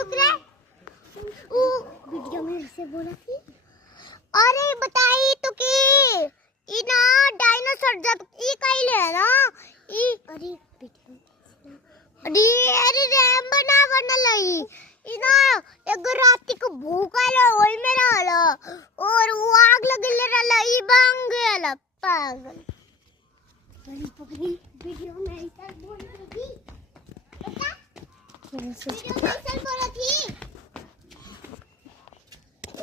रुक रे। वो वीडियो में ऐसे बोला थी। अरे बताई तो कि ई ना डायनासोर जब ई कइले है ना ई अरे अरे रैम बना लई ई ना एक रात को भूखा लो ओई में रहला और वो आग लगले रहला ई बंग गेला पागल। पकड़ी वीडियो में ऐसा बोल रही थी बता वीडियो में ऐसा बोला थी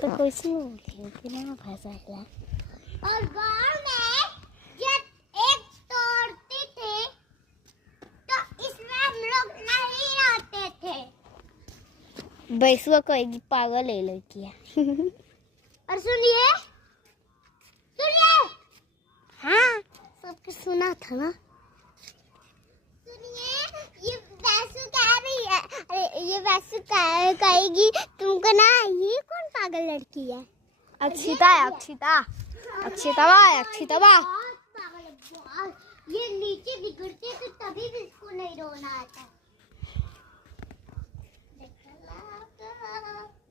तो कोई सी बोली बिना भाषा है। और गांव में जब एक तोड़ते थे तो इसमें हम लोग नहीं रहते थे। बैसुआ कहेगी पागल है लड़कियां। और सुनिए हाँ सबके सुना था ना। सुनिए ये वैसु कह रही है। अरे ये वैसु कहेगी तुमको ना ये कौन पागल लड़की है। अक्षिता है अक्षिता अक्षिता बहुत पागल है बहुत। ये नीचे बिगड़ते तो तभी भी इसको नहीं रोना आता।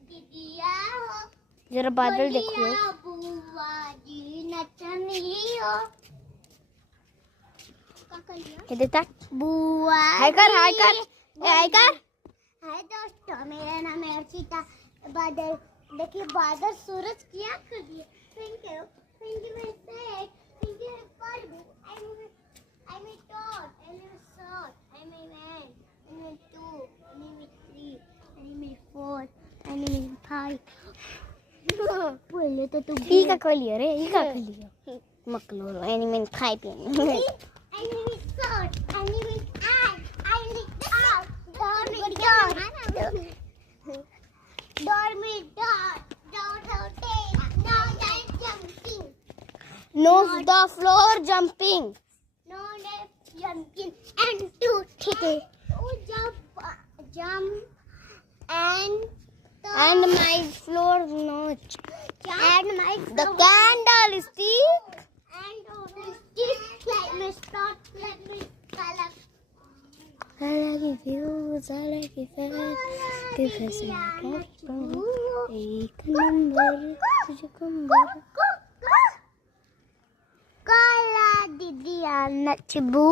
दीदिया हो जरा बादल देखो। बुआ जी नचनी हो ये देखता बुआ हाय कर हाय दोस्तों मेरा नाम है अर्चिता। बादल देखिए बादल सूरज क्या कर दिए। थैंक यू मेरे set thank you for I am taught I am short I am man I am 2 I am 3 I am 4 I am 5 बोले तो तू ई का खोलियो रे ई का खोलियो मकलो एनिमल खाई पे I need salt. I need egg. I need dog. Dormit. No, that's jumping. No the floor jumping. No, that's jumping. And two tickle. Oh, jump. And my floor not. And my The candle stick. Let me start. Let me color. I like views, I like it. Give us एक number काला दीदी नचबू